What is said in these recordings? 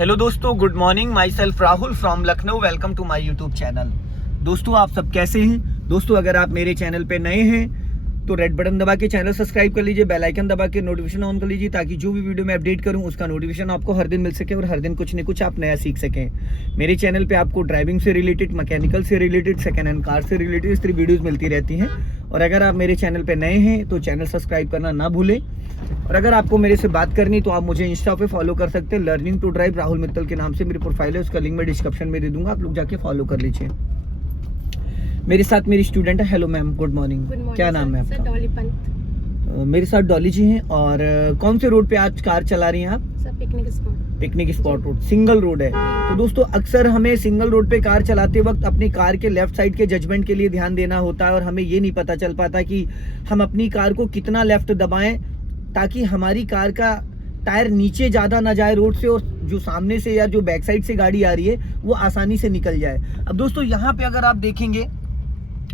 Hello दोस्तों, good morning. Myself Rahul from Lucknow. Welcome to my YouTube channel. दोस्तों, आप सब कैसे हैं? दोस्तों, अगर आप मेरे चैनल पे नए हैं तो रेड बटन दबा के चैनल सब्सक्राइब कर लीजिए, बेल आइकन दबा के नोटिफिकेशन ऑन कर लीजिए, ताकि जो भी वीडियो मैं अपडेट करूं उसका नोटिफिकेशन आपको हर दिन मिल सके और हर दिन कुछ न कुछ आप नया सीख सकें। मेरे चैनल पे आपको ड्राइविंग से रिलेटेड, मैकेनिकल से रिलेटेड, सेकेंड हैंड कार से रिलेटेड इस तरह वीडियोज़ मिलती रहती हैं। और अगर आप मेरे चैनल पर नए हैं तो चैनल सब्सक्राइब करना ना भूलें। और अगर आपको मेरे से बात करनी तो आप मुझे इंस्टा पे फॉलो कर सकते हैं। Learning to drive Rahul Mittal के नाम से मेरी प्रोफाइल है, उसका लिंक मैं डिस्क्रिप्शन में दे दूंगा, आप लोग जाके फॉलो कर लीजिए। मेरे साथ मेरी स्टूडेंट है। Hello ma'am, good morning. क्या नाम है आपका? डॉली पंत। मेरे साथ डॉली जी हैं। और कौन से रोड पे आज कार चला रही हैं आप? Sir, picnic spot road, single road है। तो दोस्तों, अक्सर हमें सिंगल रोड पे कार चलाते वक्त अपनी कार के लेफ्ट साइड के जजमेंट के लिए ध्यान देना होता है, और हमें ये नहीं पता चल पाता कि हम अपनी कार को कितना लेफ्ट दबाएं ताकि हमारी कार का टायर नीचे ज़्यादा ना जाए रोड से, और जो सामने से या जो बैक साइड से गाड़ी आ रही है वो आसानी से निकल जाए। अब दोस्तों, यहाँ पे अगर आप देखेंगे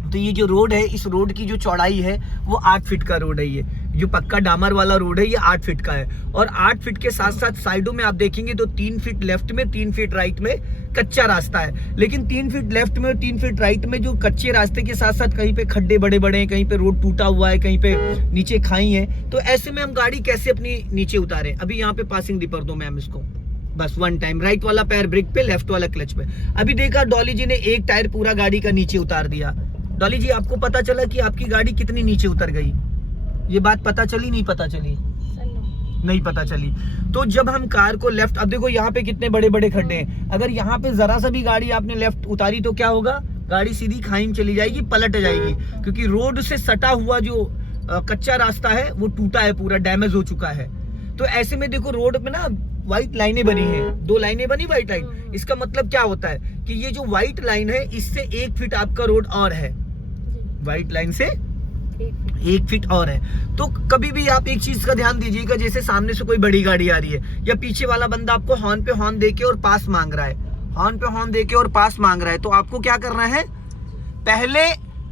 तो ये जो रोड है, इस रोड की जो चौड़ाई है वो 8 फीट का रोड है। ये जो पक्का डामर वाला रोड है ये 8 फीट का है, और 8 फीट के साथ साथ साइडों में आप देखेंगे तो 3 फीट लेफ्ट में, 3 फीट राइट में कच्चा रास्ता है। लेकिन 3 फीट लेफ्ट में और 3 फीट राइट में जो कच्चे रास्ते के साथ साथ कहीं पे खड्डे बड़े बड़े हैं, कहीं पे रोड टूटा हुआ है, कहीं पे नीचे खाई है। तो ऐसे में हम गाड़ी कैसे अपनी नीचे उतारें? अभी यहाँ पे पासिंग दी पर दो मैम इसको, बस 1 टाइम। राइट वाला पैर ब्रेक पे, लेफ्ट वाला क्लच पे। अभी देखा डॉली जी ने एक टायर पूरा गाड़ी का नीचे उतार दिया। डॉली जी, आपको पता चला कि आपकी गाड़ी कितनी नीचे उतर गई? ये बात पता चली? नहीं पता चली? नहीं पता चली। तो जब हम कार को लेफ्ट, अब देखो यहाँ पे कितने बड़े बड़े खड्डे हैं, अगर यहाँ पे जरा सा भी गाड़ी आपने लेफ्ट उतारी तो क्या होगा? गाड़ी सीधी खाई में चली जाएगी, पलट जाएगी, क्योंकि रोड से सटा हुआ जो कच्चा रास्ता है वो टूटा है, पूरा डैमेज हो चुका है। तो ऐसे में देखो, रोड पे ना व्हाइट लाइनें बनी हैं, 2 लाइनें बनी व्हाइट लाइन। इसका मतलब क्या होता है कि ये जो व्हाइट लाइन है इससे 1 फीट आपका रोड और है, व्हाइट लाइन से 1 फीट और है। तो कभी भी आप एक चीज का ध्यान दीजिएगा, जैसे सामने से कोई बड़ी गाड़ी आ रही है या पीछे वाला बंदा आपको हॉर्न पे हॉर्न देके और पास मांग रहा है, हॉर्न पे हॉर्न देके और पास मांग रहा है, तो आपको क्या करना है? पहले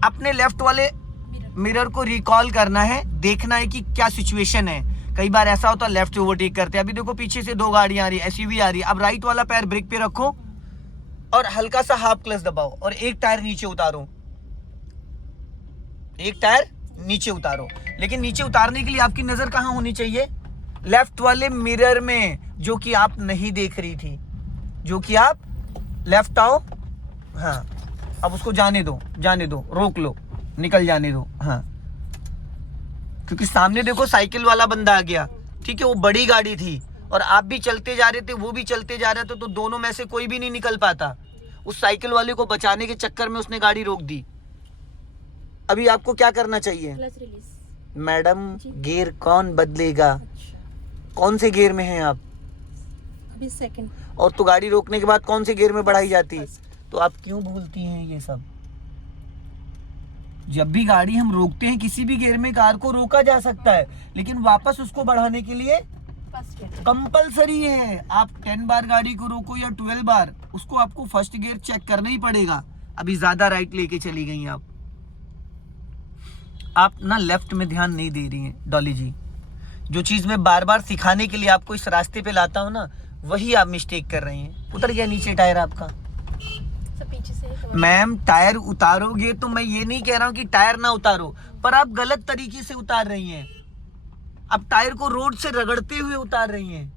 अपने लेफ्ट वाले मिरर को रिकॉल करना है, देखना है कि क्या सिचुएशन है। कई बार ऐसा होता है लेफ्ट से ओवरटेक करते हैं। अभी देखो पीछे से 2 गाड़ियां आ रही है, एसयूवी आ रही है। अब राइट वाला पैर ब्रेक पे रखो और हल्का सा हाफ क्लच दबाओ और एक टायर नीचे उतारो, एक टायर नीचे उतारो। लेकिन नीचे उतारने के लिए आपकी नजर कहां होनी चाहिए? लेफ्ट वाले मिरर में, जो कि आप नहीं देख रही थी, जो कि आप लेफ्ट आओ। हाँ, अब उसको जाने दो, जाने दो, रोक लो, निकल जाने दो। हाँ, क्योंकि सामने देखो साइकिल वाला बंदा आ गया, ठीक है, वो बड़ी गाड़ी थी और आप भी चलते जा रहे थे, वो भी चलते जा रहे थे, तो दोनों में से कोई भी नहीं निकल पाता। उस साइकिल वाले को बचाने के चक्कर में उसने गाड़ी रोक दी। अभी आपको क्या करना चाहिए? मैडम, गियर कौन बदलेगा? कौन से गियर में हैं आप? अभी सेकंड। और तो गाड़ी रोकने के बाद कौन से गियर में बढ़ाई जाती है? तो आप क्यों भूलती हैं ये सब? जब भी गाड़ी हम रोकते हैं, किसी भी गियर में कार को रोका जा सकता है, लेकिन वापस उसको बढ़ाने के लिए कंपलसरी है। आप 10 बार गाड़ी को रोको या 12 बार, उसको आपको फर्स्ट गियर चेक करना ही पड़ेगा। अभी ज्यादा राइट लेके चली गई आप ना लेफ्ट में ध्यान नहीं दे रही हैं डॉली जी। जो चीज मैं बार बार सिखाने के लिए आपको इस रास्ते पे लाता हूँ ना, वही आप मिस्टेक कर रही हैं। उतर गया नीचे टायर आपका? पीछे से मैम, टायर उतारोगे तो मैं ये नहीं कह रहा हूँ कि टायर ना उतारो, पर आप गलत तरीके से उतार रही हैं। अब टायर को रोड से रगड़ते हुए उतार रही हैं,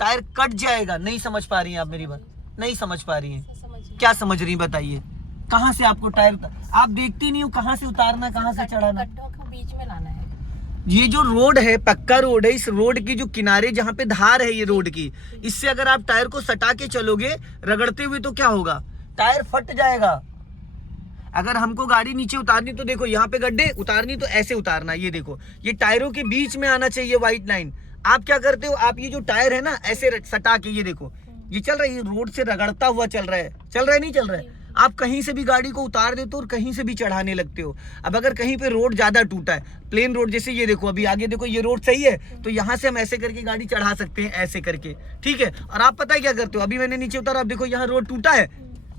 टायर कट जाएगा। नहीं समझ पा रही हैं आप मेरी बात? नहीं समझ पा रही हैं? क्या समझ रही बताइए? कहाँ से आपको टायर, आप देखती नहीं हो कहाँ से उतारना, कहाँ से चढ़ाना? गड्ढों को बीच में लाना है। ये जो रोड है पक्का रोड है, इस रोड की जो किनारे जहाँ पे धार है ये रोड की, इससे अगर आप टायर को सटा के चलोगे रगड़ते हुए तो क्या होगा? टायर फट जाएगा। अगर हमको गाड़ी नीचे उतारनी तो देखो यहाँ पे गड्ढे, उतारनी तो ऐसे उतारना। ये देखो, ये टायरों के बीच में आना चाहिए व्हाइट लाइन। आप क्या करते हो? आप ये जो टायर है ना ऐसे सटा के, ये देखो ये चल रहा है, ये रोड से रगड़ता हुआ चल रहा है, चल रहा है नहीं चल रहा है? आप कहीं से भी गाड़ी को उतार देते हो और कहीं से भी चढ़ाने लगते हो। अब अगर कहीं पे रोड ज्यादा टूटा है, प्लेन रोड, जैसे ये देखो, अभी आगे देखो ये रोड सही है, तो यहाँ से हम ऐसे करके गाड़ी चढ़ा सकते हैं, ऐसे करके, ठीक है। और आप पता है क्या करते हो? अभी मैंने नीचे उतारा, अब देखो यहाँ रोड टूटा है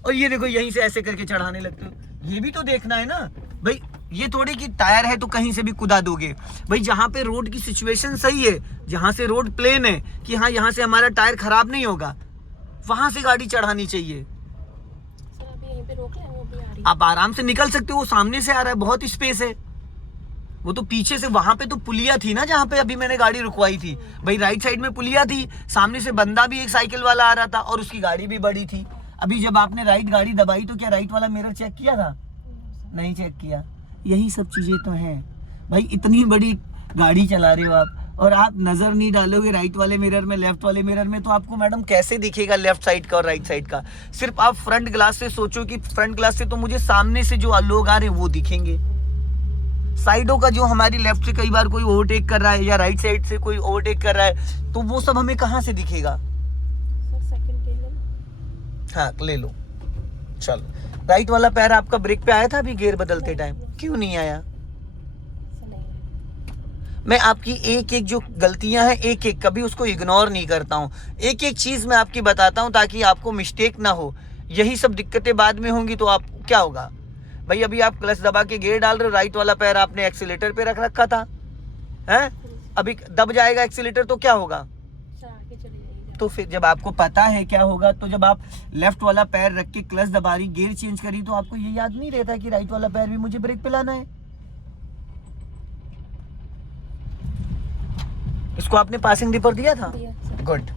और ये देखो यहीं से ऐसे करके चढ़ाने लगते हो। ये भी तो देखना है ना भाई। ये थोड़ी कि टायर है तो कहीं से भी कुदा दोगे भाई। जहाँ पे रोड की सिचुएशन सही है, जहाँ से रोड प्लेन है कि हाँ यहाँ से हमारा टायर खराब नहीं होगा, वहां से गाड़ी चढ़ानी चाहिए। सर अभी यहीं पे रोक लें, वो भी आ रही है। आप आराम से निकल सकते हो, वो सामने से आ रहा है, बहुत स्पेस है। वो तो पीछे से, वहां पे तो पुलिया थी ना जहाँ पे अभी मैंने गाड़ी रुकवाई थी भाई, राइट साइड में पुलिया थी, सामने से बंदा भी एक साइकिल वाला आ रहा था और उसकी गाड़ी भी बड़ी थी। अभी जब आपने राइट गाड़ी दबाई तो क्या राइट वाला मिरर चेक किया था? नहीं चेक किया। यही सब चीजें तो हैं भाई, इतनी बड़ी गाड़ी चला रहे हो आप और आप नजर नहीं डालोगे राइट वाले मिरर में, लेफ्ट वाले मिरर में, तो आपको मैडम कैसे दिखेगा लेफ्ट साइड का और राइट साइड का? सिर्फ आप फ्रंट ग्लास से सोचो कि फ्रंट ग्लास से तो मुझे सामने से जो लोग आ रहे हैं वो दिखेंगे, साइडों का जो हमारी लेफ्ट से कई बार कोई ओवरटेक कर रहा है या राइट साइड से कोई ओवरटेक कर रहा है, तो वो सब हमें कहाँ से दिखेगा? सर सेकंड ले लो। हाँ ले लो। चलो, राइट वाला पैर आपका ब्रेक पे आया था अभी गियर बदलते टाइम? क्यों नहीं आया? सर नहीं। मैं आपकी एक एक जो गलतियां हैं एक एक कभी उसको इग्नोर नहीं करता हूँ, एक एक चीज मैं आपकी बताता हूँ ताकि आपको मिस्टेक ना हो। यही सब दिक्कतें बाद में होंगी तो आप क्या होगा भाई? अभी आप क्लच दबा के गियर डाल रहे हो, राइट वाला पैर आपने एक्सीलेटर पे रख रखा था, हैं? अभी दब जाएगा एक्सीलेटर तो क्या होगा? सर आगे चली जाएगी। तो फिर जब आपको पता है क्या होगा, तो जब आप लेफ्ट वाला पैर रख के क्लच दबा रही, गियर चेंज करी, तो आपको ये याद नहीं रहता कि राइट वाला पैर भी मुझे ब्रेक पे लाना है? इसको आपने पासिंग दीपर दिया था? दिया सर। गुड।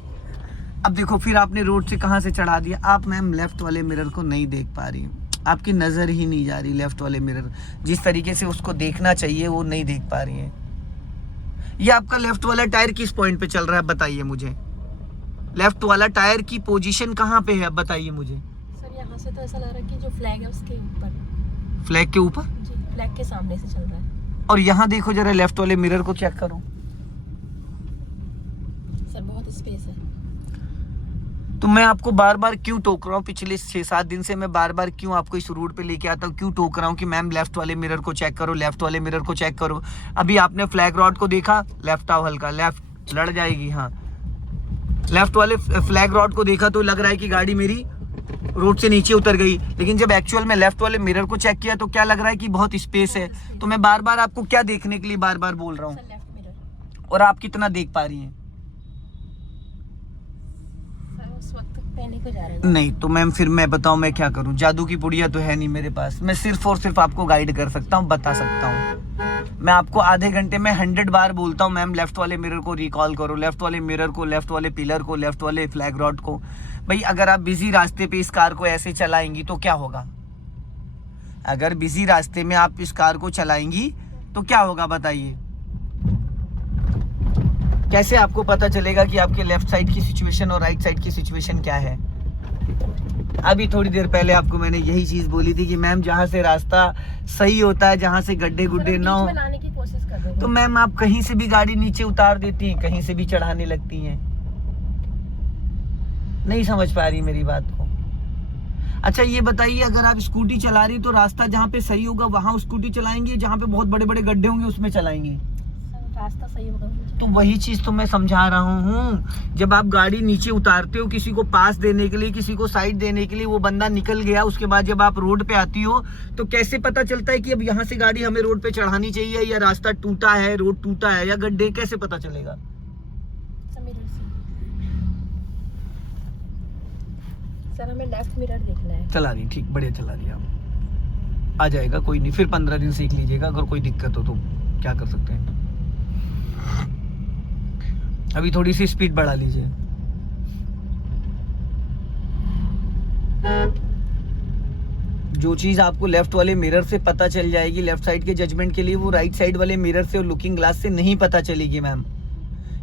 अब देखो फिर आपने रोड से कहां से चढ़ा दिया। आप मैम लेफ्ट वाले मिरर को नहीं देख पा रही, आपकी नजर ही नहीं जा रही लेफ्ट वाले मिरर, जिस तरीके से उसको देखना चाहिए वो नहीं देख पा रही है। ये आपका लेफ्ट वाला टायर किस पॉइंट पे चल रहा है बताइए मुझे? लेफ्ट वाला टायर की पोजीशन कहाँ पे है बताइए मुझे? सर यहाँ से तो ऐसा लग रहा है कि जो फ्लैग है उसके ऊपर। फ्लैग के ऊपर? जी, फ्लैग के सामने से चल रहा है। और यहाँ देखो जरा लेफ्ट वाले मिरर को चेक करो। सर बहुत स्पेस है। तो मैं आपको बार बार क्यों टोक रहा हूँ? पिछले 6-7 दिन से मैं बार बार क्यों आपको इस रूट पे लेके आता हूँ, क्यों टोक रहा हूँ कि मैम लेफ्ट वाले मिरर को चेक करो, लेफ्ट वाले मिरर को चेक करो। अभी आपने फ्लैग रॉड को देखा, लेफ्ट आओ हल्का, लेफ्ट लड़ जाएगी। हाँ, लेफ्ट वाले फ्लैग रॉड को देखा तो लग रहा है कि गाड़ी मेरी रोड से नीचे उतर गई, लेकिन जब एक्चुअल में लेफ्ट वाले मिरर को चेक किया तो क्या लग रहा है कि बहुत स्पेस है। तो मैं बार बार आपको क्या देखने के लिए बार बार बोल रहा हूँ, सर लेफ्ट मिरर। और आप कितना देख पा रही हैं? सर उस वक्त पैनिक हो जा रही है। नहीं तो मैम फिर मैं बताऊं मैं क्या करूं? जादू की पुड़िया तो है नहीं मेरे पास, मैं सिर्फ और सिर्फ आपको गाइड कर सकता हूं, बता सकता हूं। मैं आपको आधे घंटे में 100 बार बोलता हूं मैम लेफ्ट वाले मिरर को रिकॉल करो, लेफ्ट वाले मिरर को, लेफ्ट वाले पिलर को, लेफ्ट वाले फ्लैग रॉड को। भाई अगर आप बिजी रास्ते पे इस कार को ऐसे चलाएंगी तो क्या होगा? अगर बिजी रास्ते में आप इस कार को चलाएंगी तो क्या होगा बताइए? कैसे आपको पता चलेगा कि आपके लेफ्ट साइड की सिचुएशन और राइट साइड की सिचुएशन क्या है? अभी थोड़ी देर पहले आपको मैंने यही चीज बोली थी कि मैम जहाँ से रास्ता सही होता है, जहाँ से गड्ढे गुड्ढे ना हो, लाने की कोशिश कर रहे हैं। तो मैम आप कहीं से भी गाड़ी नीचे उतार देती हैं, कहीं से भी चढ़ाने लगती हैं। नहीं समझ पा रही मेरी बात को? अच्छा ये बताइए, अगर आप स्कूटी चला रही तो रास्ता जहाँ पे सही होगा वहां स्कूटी चलाएंगे, जहाँ पे बहुत बड़े बड़े गड्ढे होंगे उसमें चलाएंगे? सर रास्ता सही होगा। तो वही चीज तो मैं समझा रहा हूँ। जब आप गाड़ी नीचे उतारते हो किसी को पास देने के लिए, किसी को साइड देने के लिए, वो बंदा निकल गया, उसके बाद जब आप रोड पे आती हो तो कैसे पता चलता है कि अब यहाँ से गाड़ी हमें रोड पे चढ़ानी चाहिए, या रास्ता टूटा है, रोड टूटा है, या गड्ढे, कैसे पता चलेगा? सर मिरर से। सर हमें लेफ्ट मिरर देखना है। चला रही, ठीक, बढ़िया चला रही आप, आ जाएगा कोई नहीं, फिर 15 दिन सीख लीजिएगा, अगर कोई दिक्कत हो तो क्या कर सकते हैं। अभी थोड़ी सी स्पीड बढ़ा लीजिए। जो चीज आपको लेफ्ट वाले मिरर से पता चल जाएगी लेफ्ट साइड के जजमेंट के लिए, वो राइट साइड वाले मिरर से और लुकिंग ग्लास से नहीं पता चलेगी मैम।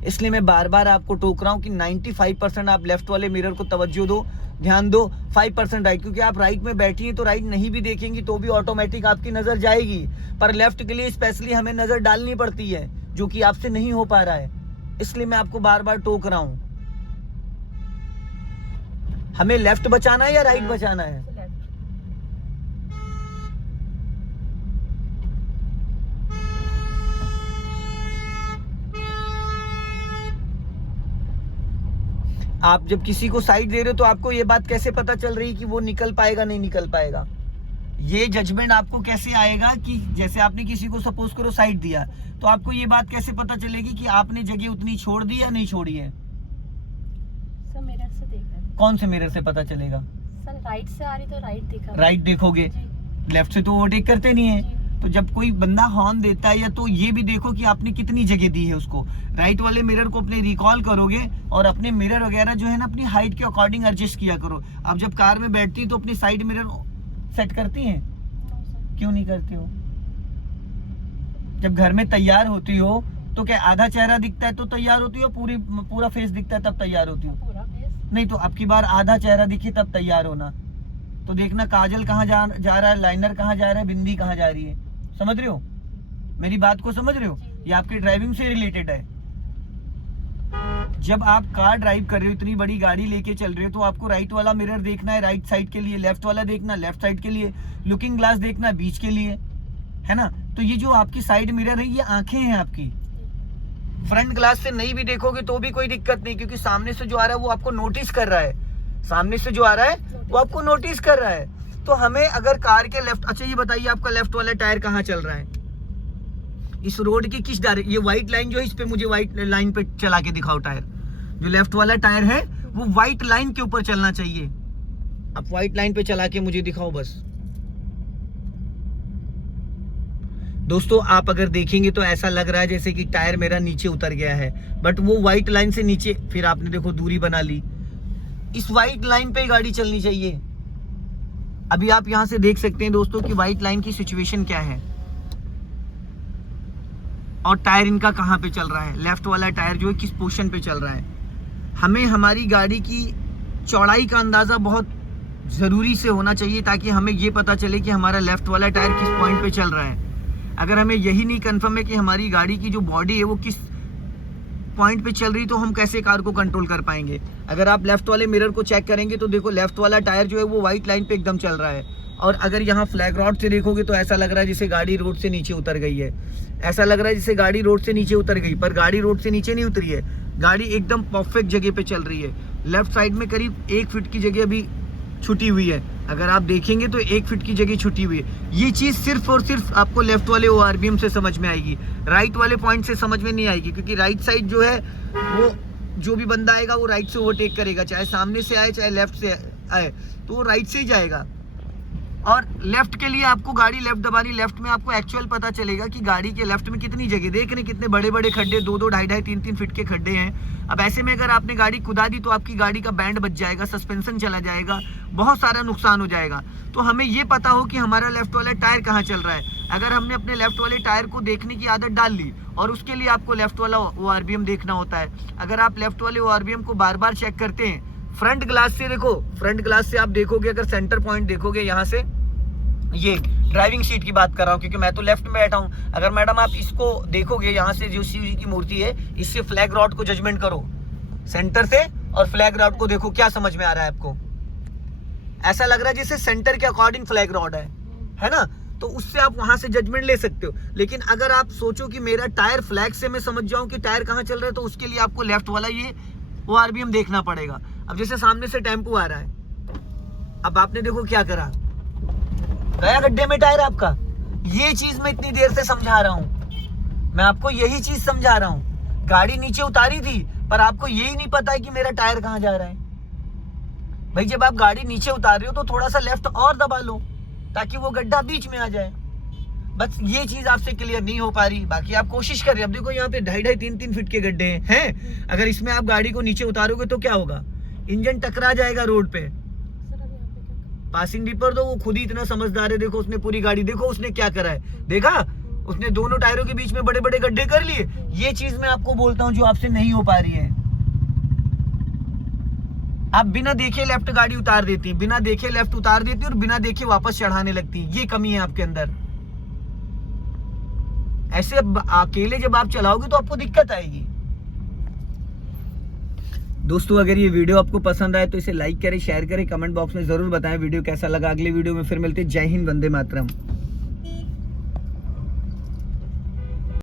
इसलिए मैं बार बार आपको टोक रहा हूँ कि 95% आप लेफ्ट वाले मिरर को तवज्जो दो, ध्यान दो, 5% राइट, क्योंकि आप राइट में बैठी हैं तो राइट नहीं भी देखेंगी तो भी ऑटोमेटिक आपकी नजर जाएगी, पर लेफ्ट के लिए स्पेशली हमें नजर डालनी पड़ती है, जो कि आपसे नहीं हो पा रहा है। इसलिए मैं आपको बार बार टोक रहा हूं। हमें लेफ्ट बचाना है या राइट बचाना है? आप जब किसी को साइड दे रहे हो तो आपको ये बात कैसे पता चल रही है कि वो निकल पाएगा नहीं निकल पाएगा? ये जजमेंट आपको कैसे आएगा कि जैसे आपने किसी को सपोज करो साइड दिया, तो आपको ये बात कैसे पता चलेगी कि आपने जगह उतनी छोड़ दी या नहीं छोड़ी है? सर मिरर से देख रहे थे। कौन से मिरर से पता चलेगा? सर राइट से आ रही तो राइट दिखा। राइट देखोगे, जी। लेफ्ट से तो ओवरटेक करते नहीं है। जी। तो जब कोई बंदा हॉर्न देता है या तो ये भी देखो कि आपने कितनी जगह दी है उसको। राइट वाले मिरर को अपने रिकॉल करोगे और अपने मिरर वगैरह जो है ना अपनी हाइट के अकॉर्डिंग एडजस्ट किया करो। अब जब कार में बैठती है तो अपनी साइड मिरर सेट करती हैं? No sir. क्यों नहीं करती हो? जब घर में तैयार होती हो तो क्या आधा चेहरा दिखता है तो तैयार होती हो, पूरा फेस दिखता है तब तैयार होती हो? पूरा फेस। नहीं तो अब की बार आधा चेहरा दिखे तब तैयार होना। तो देखना काजल कहाँ जा रहा है, लाइनर कहाँ जा रहा है, बिंदी कहाँ जा रही है। समझ रहे हो मेरी बात को? समझ रहे हो? ये आपकी ड्राइविंग से रिलेटेड है। जब आप कार ड्राइव कर रहे हो, इतनी बड़ी गाड़ी लेके चल रहे हो, तो आपको राइट वाला मिरर देखना है राइट साइड के लिए, लेफ्ट वाला देखना लेफ्ट साइड के लिए, लुकिंग ग्लास देखना बीच के लिए, है ना। तो ये जो आपकी साइड मिरर है ये आंखें हैं आपकी। फ्रंट ग्लास से नहीं भी देखोगे तो भी कोई दिक्कत नहीं, क्योंकि सामने से जो आ रहा है वो आपको नोटिस कर रहा है। सामने से जो आ रहा है वो आपको नोटिस कर रहा है। तो हमें अगर कार के लेफ्ट, अच्छा ये बताइए आपका लेफ्ट वाला टायर कहाँ चल रहा है? इस रोड की किस डायरेक्शन? ये व्हाइट लाइन जो है इस पे मुझे व्हाइट लाइन पे चला के दिखाओ टायर। जो लेफ्ट वाला टायर है वो व्हाइट लाइन के ऊपर चलना चाहिए। आप व्हाइट लाइन पे चला के मुझे दिखाओ बस। दोस्तों आप अगर देखेंगे तो ऐसा लग रहा है जैसे कि टायर मेरा नीचे उतर गया है, बट वो व्हाइट लाइन से नीचे, फिर आपने देखो दूरी बना ली। इस व्हाइट लाइन पे गाड़ी चलनी चाहिए। अभी आप यहां से देख सकते हैं दोस्तों कि व्हाइट लाइन की सिचुएशन क्या है और टायर इनका कहां पे चल रहा है। लेफ्ट वाला टायर जो है किस पोजीशन पे चल रहा है। हमें हमारी गाड़ी की चौड़ाई का अंदाजा बहुत जरूरी से होना चाहिए ताकि हमें ये पता चले कि हमारा लेफ्ट वाला टायर किस पॉइंट पे चल रहा है। अगर हमें यही नहीं कंफर्म है कि हमारी गाड़ी की जो बॉडी है वो किस पॉइंट पे चल रही, तो हम कैसे कार को कंट्रोल कर पाएंगे। अगर आप लेफ्ट वाले मिरर को चेक करेंगे तो देखो लेफ्ट वाला टायर जो है वो व्हाइट लाइन पे एकदम चल रहा है, और अगर यहाँ फ्लैग रॉड से देखोगे तो ऐसा लग रहा है जैसे गाड़ी रोड से नीचे उतर गई है। ऐसा लग रहा है जैसे गाड़ी रोड से नीचे उतर गई, पर गाड़ी रोड से नीचे नहीं उतरी है। गाड़ी एकदम परफेक्ट जगह पे चल रही है। लेफ्ट साइड में करीब 1 फीट की जगह अभी छुटी हुई है। अगर आप देखेंगे तो 1 फीट की जगह छुटी हुई है। ये चीज सिर्फ और सिर्फ आपको लेफ्ट वाले ORBM से समझ में आएगी, राइट वाले पॉइंट से समझ में नहीं आएगी, क्योंकि राइट साइड जो है वो जो भी बंदा आएगा वो राइट से ओवरटेक करेगा, चाहे सामने से आए चाहे लेफ्ट से आए, तो वो राइट से ही जाएगा। और लेफ्ट के लिए आपको गाड़ी लेफ्ट दबानी, लेफ्ट में आपको एक्चुअल पता चलेगा कि गाड़ी के लेफ्ट में कितनी जगह। देख रहे हैं कितने बड़े बड़े खड्डे, 2-2, 2.5-2.5, 3-3 फीट के खड्डे हैं। अब ऐसे में अगर आपने गाड़ी कुदा दी तो आपकी गाड़ी का बैंड बच जाएगा, सस्पेंशन चला जाएगा, बहुत सारा नुकसान हो जाएगा। तो हमें ये पता हो कि हमारा लेफ्ट वाला टायर कहाँ चल रहा है। अगर हमने अपने लेफ्ट वाले टायर को देखने की आदत डाल ली, और उसके लिए आपको लेफ्ट वाला ORBM देखना होता है। अगर आप लेफ्ट वाले ORBM को बार बार चेक करते हैं, फ्रंट ग्लास से देखो, फ्रंट ग्लास से आप देखोगे, अगर सेंटर पॉइंट देखोगे यहाँ से, ये ड्राइविंग सीट की बात कर रहा हूँ क्योंकि मैं तो लेफ्ट में बैठा हूँ। अगर मैडम आप इसको देखोगे यहाँ से, जो शिव जी की मूर्ति है, इससे फ्लैग रॉड को जजमेंट करो सेंटर से, और फ्लैग रॉड को देखो, क्या समझ में आ रहा है आपको? ऐसा लग रहा है जैसे सेंटर के अकॉर्डिंग फ्लैग रॉड है ना। तो उससे आप वहां से जजमेंट ले सकते हो। लेकिन अगर आप सोचो कि मेरा टायर फ्लैग से मैं समझ जाऊं कि टायर कहाँ चल रहा है, तो उसके लिए आपको लेफ्ट वाला ये ORBM देखना पड़ेगा। अब जैसे सामने से टेम्पो आ रहा है, अब आपने देखो क्या करा, गया गड्ढे में टायर आपका। ये चीज मैं इतनी देर से समझा रहा हूं, मैं आपको यही चीज समझा रहा हूं। गाड़ी नीचे उतारी थी पर आपको यही नहीं पता है कि मेरा टायर कहां जा रहा है। भाई जब आप गाड़ी नीचे उतार रहे हो तो थोड़ा सा लेफ्ट और दबा लो ताकि वो गड्ढा बीच में आ जाए। बस ये चीज आपसे क्लियर नहीं हो पा रही, बाकी आप कोशिश कर रहे हैं। अब देखो यहाँ पे 2.5-2.5, 3-3 फीट के गड्ढे हैं। अगर इसमें आप गाड़ी को नीचे उतारोगे तो क्या होगा? इंजन टकरा जाएगा रोड पे। पासिंग डिपर तो वो खुद ही इतना समझदार है, देखो उसने पूरी गाड़ी, देखो उसने क्या करा है, देखा उसने दोनों टायरों के बीच में बड़े बड़े गड्ढे कर लिए। ये चीज मैं आपको बोलता हूँ जो आपसे नहीं हो पा रही है। आप बिना देखे लेफ्ट गाड़ी उतार देती, बिना देखे लेफ्ट उतार देती और बिना देखे वापस चढ़ाने लगती। ये कमी है आपके अंदर। ऐसे अकेले जब आप चलाओगे तो आपको दिक्कत आएगी। दोस्तों अगर ये वीडियो आपको पसंद आए तो इसे लाइक करें, शेयर करें, कमेंट बॉक्स में जरूर बताएं वीडियो कैसा लगा। अगले वीडियो में फिर मिलते हैं। जय हिंद, वंदे मातरम।